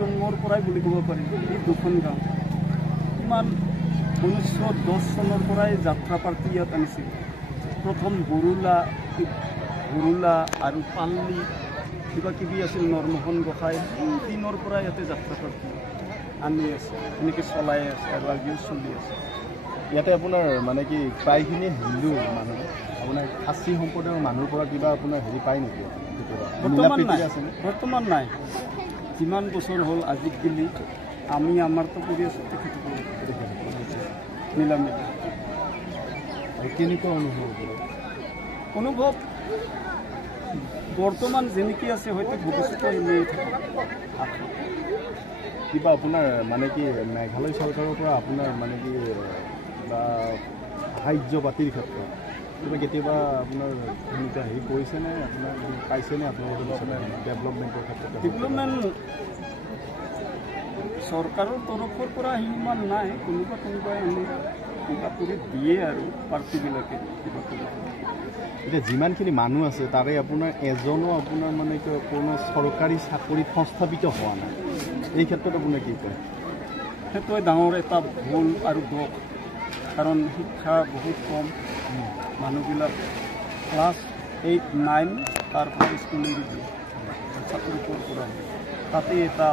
জন্মৰ পৰাই বুলি ক'ব পাৰি এই দুখন গাঁও ইমান 1910 চনৰ পৰাই যাত্ৰা পাৰ্টি ইয়াত আনিছিল প্ৰথম বৰুলা আৰু পাল্লি কিবা কিবি আছিল নৰমোহন গোসাঁই দিনৰ পৰা ইয়াতে যাত্ৰা পাৰ্টি আনি আছে এনেকৈ চলাই আছে আৰু আজিও চলি আছে ইয়াতে আপোনাৰ মানে কি প্ৰায়খিনি হিন্দু মানুহ আপোনাৰ খাচী সম্প্ৰদায়ৰ মানুহৰ পৰা কিবা আপোনাৰ হেৰি পায় নেকি বৰ্তমান নাই যিমান বছৰ হ'ল আজিক গেলি আমি আমাৰতো কৰি আছোঁ মিলামিলি আৰু কেনেকুৱা অনুভৱ বৰ্তমান যেনেকৈ আছে হয়তো ভৱিষ্যতে এনেই কিবা আপোনাৰ মানে কি মেঘালয় চৰকাৰৰ পৰা আপোনাৰ মানে কি বা সাহায্য পাতিৰ ক্ষেত্ৰত কিবা কেতিয়াবা আপোনাৰ এনেকুৱা হেৰি কৰিছেনে আপোনাৰ পাইছেনে আপোনালোকে ডেভেলপমেণ্টৰ ক্ষেত্ৰত ডেভেলপমেণ্ট চৰকাৰৰ তৰফৰ পৰা সিমান নাই কোনোবাই এনে কিবা কৰি দিয়ে আৰু পাৰ্টিবিলাকে কিবা কৰি এতিয়া যিমানখিনি মানুহ আছে তাৰে আপোনাৰ এজনো আপোনাৰ মানে কোনো চৰকাৰী চাকৰিত সংস্থাপিত হোৱা নাই এই ক্ষেত্ৰত আপোনাৰ কি কয় সেইটোৱে ডাঙৰ এটা ভুল আৰু দোষ কাৰণ শিক্ষা বহুত কম মানুহবিলাক ক্লাছ 8-9 তাৰপৰা স্কুল এৰি দিয়ে চাকৰি কৰা তাতে এটা